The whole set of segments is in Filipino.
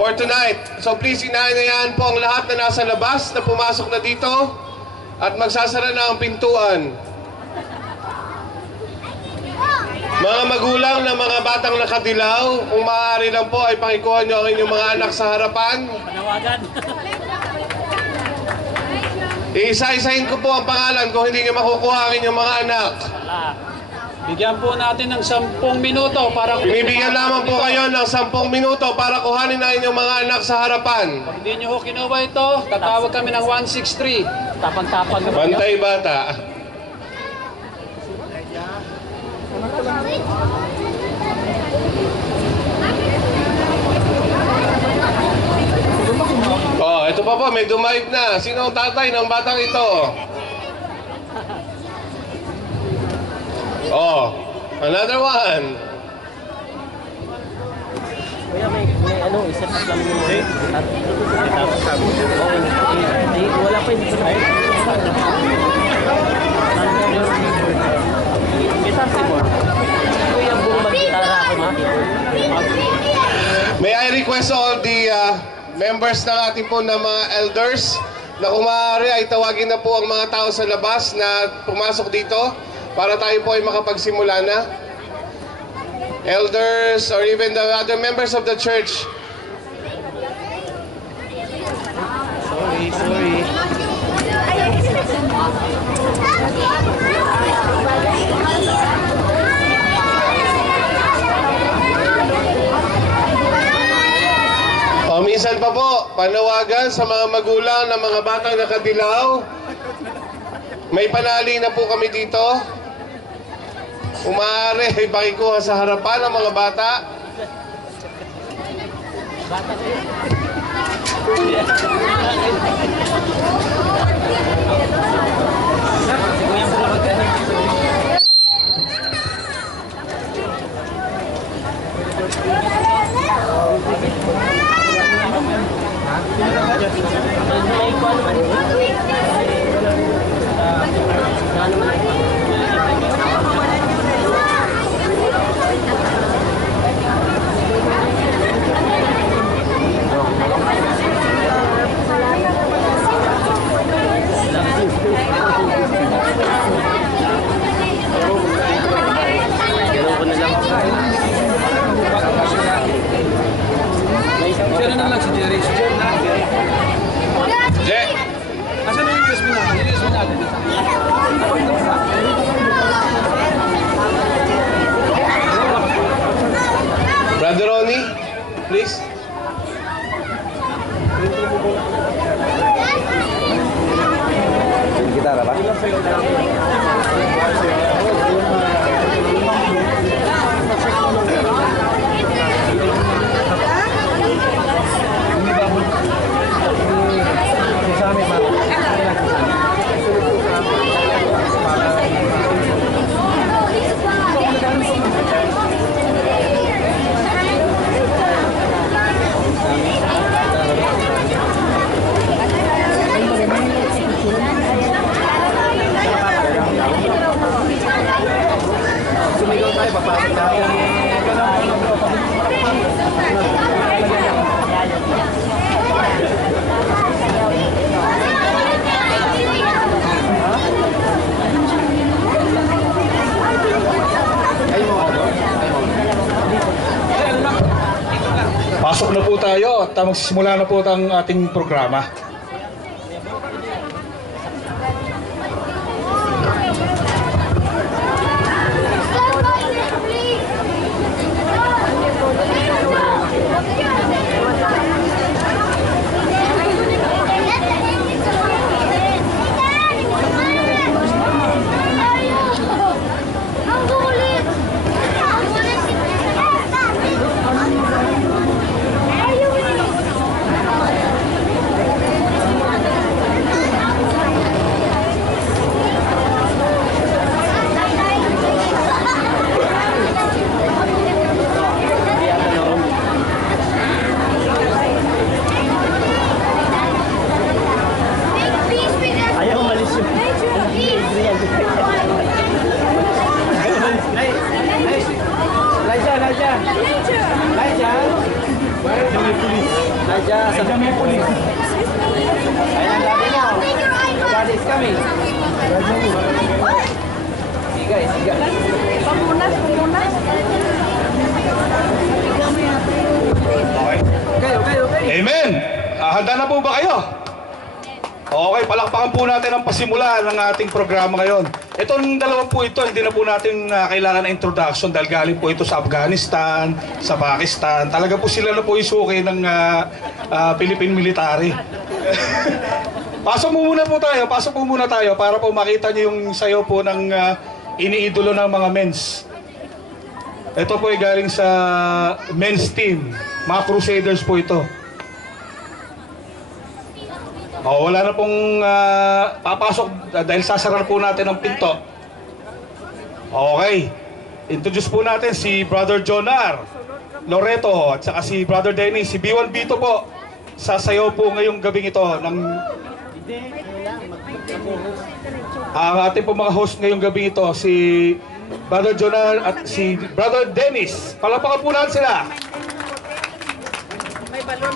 for tonight. So please, inaanyayahan po ang lahat na nasa labas na pumasok na dito at magsasara na ang pintuan. Mga magulang ng mga batang nakadilaw, kung maaari lang po ay pakikuha nyo ang inyong mga anak sa harapan. Panawagan. Iisa-isahin ko po ang pangalan kung hindi nyo makukuha ang inyong mga anak. Bigyan po natin ng 10 minuto para... Binibigyan lamang po kayo ng 10 minuto para kuhanin ang inyong mga anak sa harapan. Pag hindi nyo kinuha ito, tatawag kami ng 163. Tapang-tapang. Bantay bata. Oh, ito pa po, may dumaib na. Sino ang tatay ng batang ito? Oh, another one. Kuya, may ano, isa pa lang yung tapos sabi ko, wala pa yung kuya, buong mag-gitara ako May I request all the members ng ating po na mga elders na kung maaari ay tawagin na po ang mga tao sa labas na pumasok dito para tayo po ay makapagsimula na. Elders or even the other members of the church. Sorry. O minsan pa po, panawagan sa mga magulang ng mga batang nakadilaw. May panali na po kami dito. Kung maaari, pakikuha sa harapan ng mga bata. Brother Ronnie, please. Gitara ba? Pasok na po tayo at magsisimula na po ang ating programa. Elijah! Where are the police? Nadya, sa may pulis. Ayun ang gabi niya. Daddy is coming. Siga, siga. Pamunas. Okay. Amen! Handa na po ba kayo? Okay, palakpakan po natin ang pasimula ng ating programa ngayon. Itong dalawa po ito, hindi na po natin kailangan na introduction dahil galing po ito sa Afghanistan, sa Pakistan. Talaga po sila na po isuki ng Philippine military. Pasok po muna tayo para po makita niyo yung sayo po ng iniidolo ng mga men's. Ito po ay galing sa men's team. Mga Crusaders po ito. Wala na pong papasok dahil sasara po natin ang pinto. Okay. Introduce po natin si Brother Jonar Loreto at saka si Brother Dennis, si B1 B2 po. Sasayaw po ngayong gabing ito ng ang ating po mga host ngayong gabing ito, si Brother Jonar at si Brother Dennis. Palakpakan po natin sila. May balon.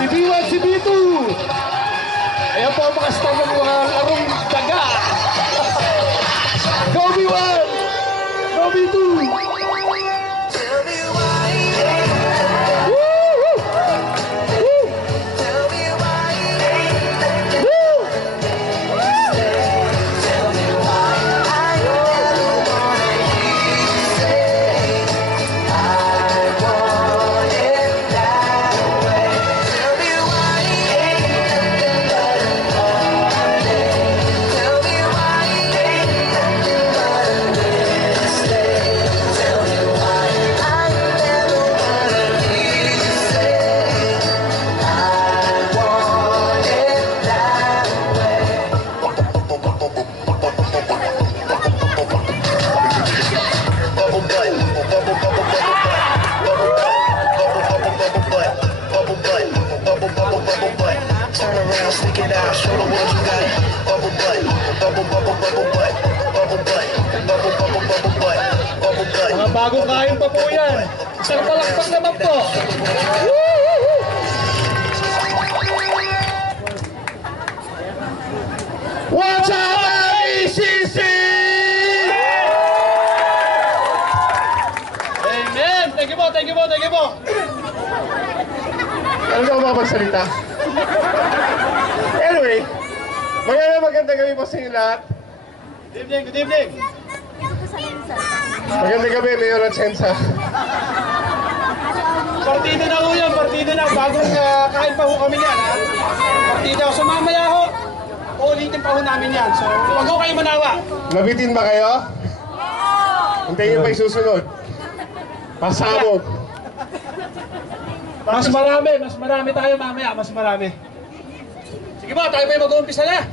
Si B1, si B2. Ayan po ang mga star ng mga larong daga. Go B1! Go B2! Mga bagong kain pa po yan. Isang palakpak naman po. What's up, ACC? Amen. Thank you po. Ano ba mapagsalita? Anyway, magandang gabi po sa inyo lahat. Good evening. Magandang gabi, Mayor Atienza. Partido na ho yan, partido na. Bagong kain pa ho kami yan. Partido. So mamaya ho, uulitin pa ho namin yan. So wag ho kayo manawa. Nabitin ba kayo? Hintayin niyo pa yung susunod. Pasabog. Mas marami tayo mamaya, mas marami. Sige ba, tayo ba mag-uumpisa na?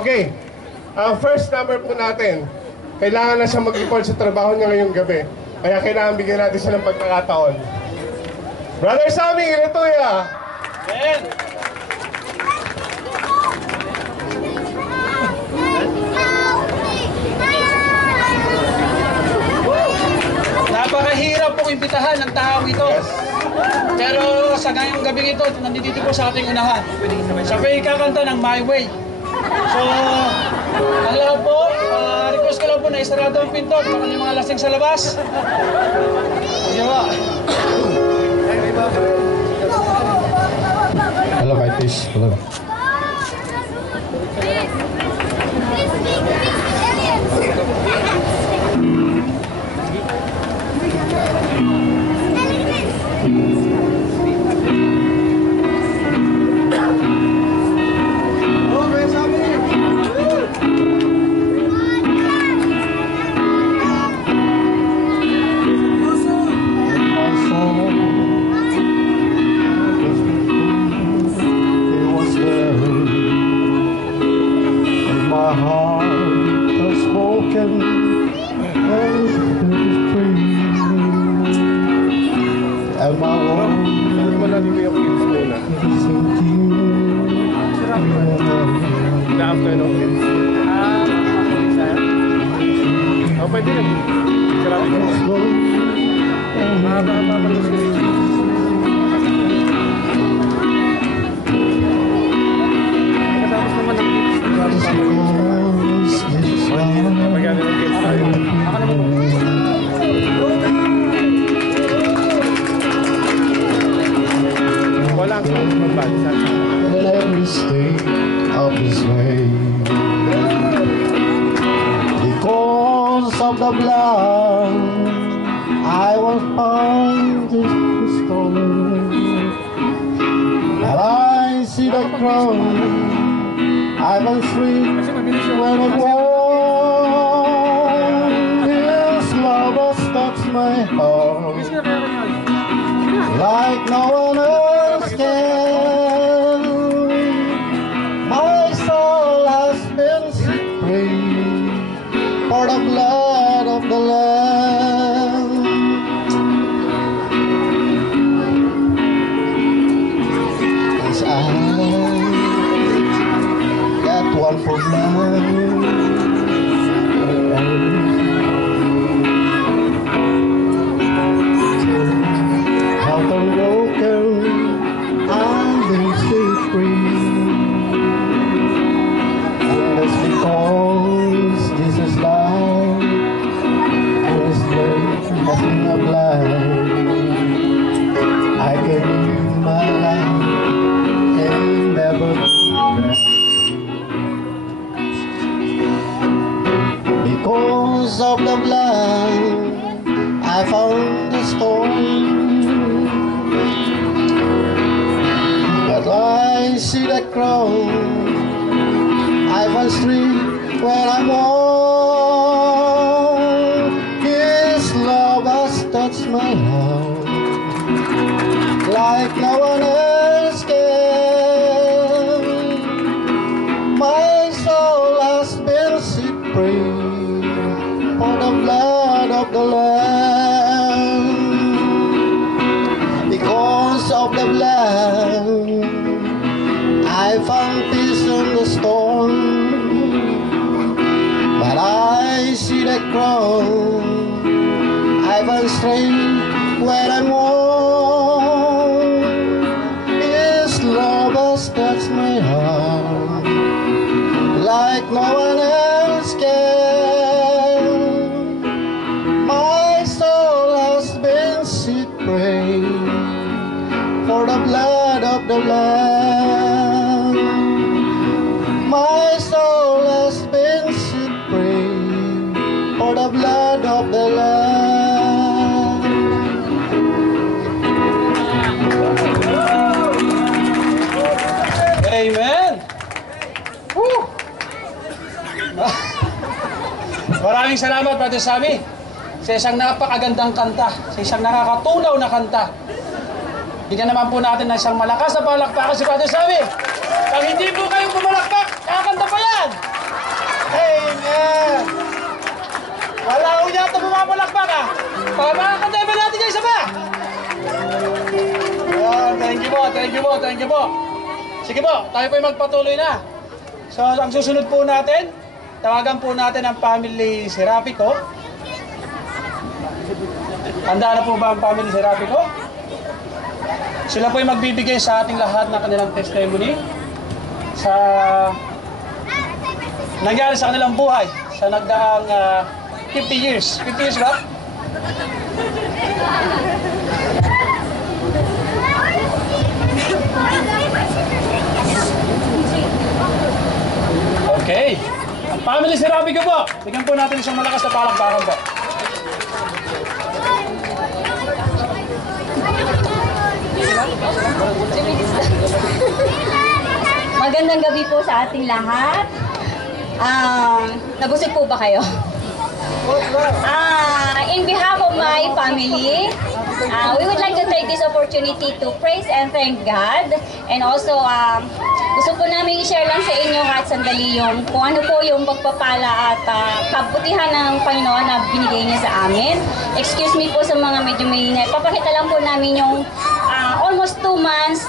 Okay. Ang first number po natin, kailangan na siya mag-report sa trabaho niya ngayong gabi. Kaya kailangan bigyan natin siya ng pagkakataon. Brother Sammy, Iratuya! Ben! Napakahirap pong imbitahan ng tao ito. Pero sa ngayong gabing ito, nandito po sa ating unahan. Siya po ikakanta ng My Way. So, ang lang po, request ko lang po na isarado ang pinto. Baka may mga lasing sa labas. Sige ba? Hello, my fish. Hello. It was the afternoon kids. Oh, pwede rin. Sarap ko. Katapos naman ang kids. Magkano ng kids tayo? Ako naman po. Walang magbagsak. Every state of his way, because of the blood I was found this story, and I see the crown I was free when it was his love has touched my heart like no one else can. My soul has been set free for the blood of the Lamb. Yes, I got one for mine. Heart unbroken, I'm being set free. And that's because Jesus died, and His grace has been applied. I can live my life and never regret. Because of the blood, I found the stone. But I see that crown, I was free when I'm on. His love has touched my heart like no one else can. My soul has been set free for the blood of the Lamb. Because of the blood, I found peace in the storm. But I see the crown, I found strength when I'm worn. His love has touched my heart like no one else can. My soul has been set free for the blood of the Lamb. My soul has been set free for the blood of the Lamb. Amen! Woo! Maraming salamat, Brother Sammy, sa isang napakagandang kanta, sa isang nakakatunaw na kanta. Bigyan naman po natin ng isang malakas na palakpakan si Brother Sammy. Pag hindi po kayo pumalakpak, kakanta pa yan! Amen! Wala ko yata pumapalakpak ah! Makakanta ba natin kayo isa ba? Thank you po, thank you po, thank you po. Sige po, tayo po magpatuloy na. So, ang susunod po natin, tawagan po natin ang family Serapico. Handa na po ba ang family Serapico? Sila po ay magbibigay sa ating lahat ng kanilang testimony sa nangyari sa kanilang buhay sa nagdaang 50 years. 50 years ba? Okay. Ang family Serapico po. Bigyan po natin isang malakas na palakpakan po. Magandang gabi po sa ating lahat. Nabusog po ba kayo? In behalf of my family, we would like to take this opportunity to praise and thank God. And also, gusto po namin i-share lang sa inyo at sandali yung kung ano po yung pagpapala at kabutihan ng Panginoon na binigay niya sa amin. Excuse me po sa mga medyo may papakita lang po namin yung almost 2 months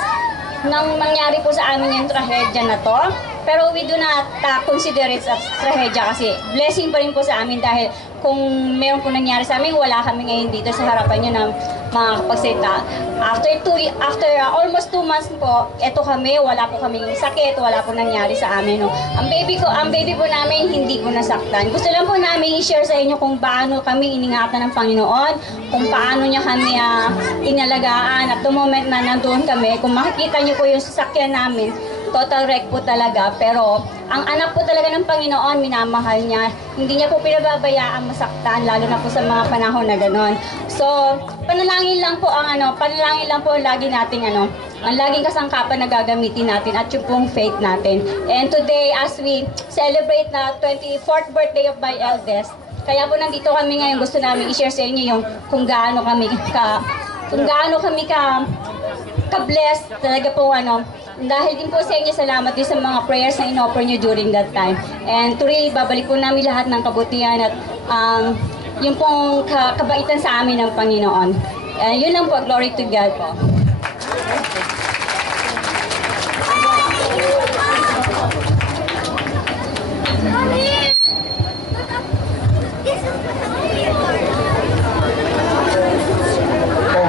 nang mangyari po sa amin yung trahedya na to. Pero we do not consider it as trahedya kasi blessing pa rin po sa amin dahil kung meron po nangyari sa amin, wala kami ngayon dito sa harapan nyo ng mga kapagsalita. After almost 2 months po, eto kami, wala po kaming sakit, wala po nangyari sa amin. No? Ang baby po namin, hindi po nasaktan. Gusto lang po namin i-share sa inyo kung paano kami iningatan ng Panginoon, kung paano niya kami inalagaan. At the moment na nandoon kami, kung makikita niyo po yung sasakyan namin, total wreck po talaga. Pero ang anak po talaga ng Panginoon, minamahal niya. Hindi niya po pinababayaan masaktan, lalo na po sa mga panahon na gano'n. So, panalangin lang po ang lagi nating ang laging kasangkapan na gagamitin natin at yung pong faith natin. And today, as we celebrate na 24th birthday of my eldest, kaya po nandito kami ngayon, gusto namin i-share sa inyo yung kung gaano kami ka-blessed talaga po dahil din po sa inyo, salamat din sa mga prayers na in-offer nyo during that time. And to really, babalik po namin lahat ng kabutihan at yung pong kabaitan sa amin ng Panginoon. Yun lang po, glory to God po.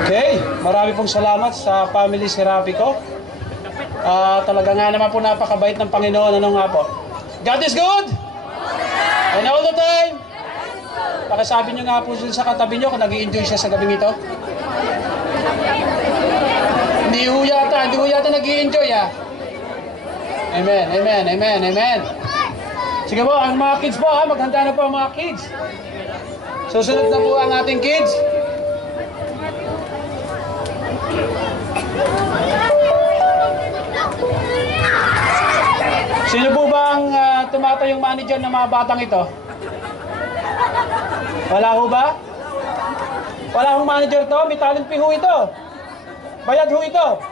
Okay, marami pong salamat sa family Serapico. Talaga nga naman po napakabait ng Panginoon. Ano nga po? God is good! And all the time! Pakisabi nyo nga po sa katabi nyo kung nag-i-enjoy siya sa gabing ito. Hindi ho yata nag-i-enjoy Amen, amen, amen, amen. Sige po, ang mga kids po maghanda na po ang mga kids. Susunod na po ang ating kids. Sino po ba ang tumatayong manager ng mga batang ito? Wala ho ba? Wala hong manager to? May talent fee ho ito. Bayad ho ito.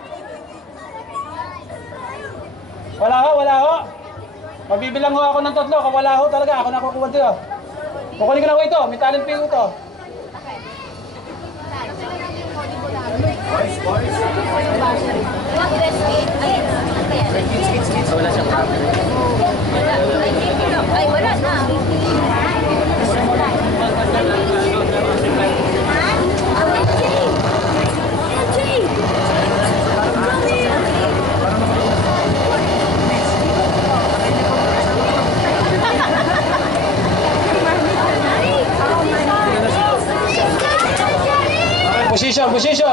Wala ho. Mabibilang ho ako ng 3. Kung wala ho talaga, ako nakukuha dito. Kukunin ko na ho ito. May talent fee ho ito. Wala siyang camera. Ay, wala na.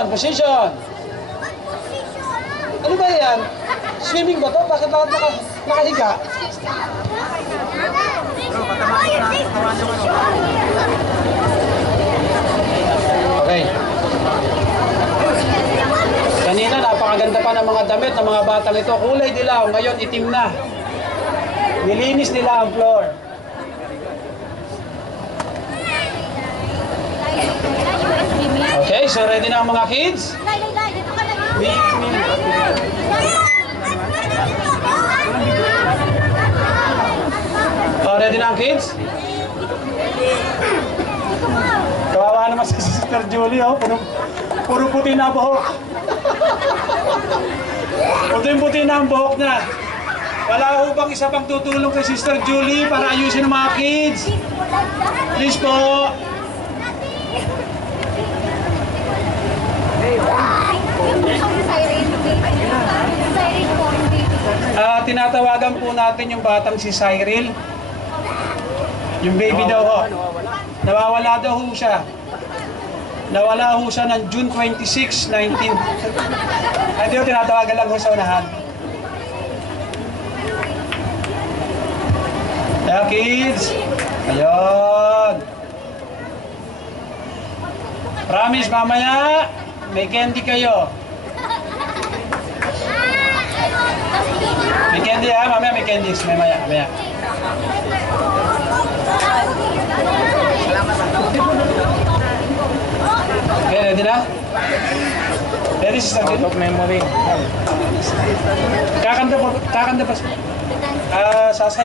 Position. Ano ba yan? Swimming ba to? Bakit nakahiga? Okay. Kanina napakaganda pa ng mga damit ng mga batang ito. Kulay dilaw, ngayon itim na. Nilinis nila ang floor. Okay, so ready na ang mga kids? Ready na ang kids? Kawawa naman si Sister Julie, puro puti na buhok. Puti na ang buhok na. Wala ho bang isa pang tutulong kay Sister Julie para ayusin ang mga kids? Please po. Tinatawagan po natin yung batang si Cyril. Yung baby daw ho. Nawawala daw ho siya. Nawala ho siya ng June 26, 19. Hindi ho, tinatawagan lang ho sa unahan. Yeah, kids. Ayun. Promise, mamaya may candy kayo. May candy mamaya may candies. Mamaya. Okay, ready na? Ready, Sister Julie? Out of memory. Kakanta pa. Sasay.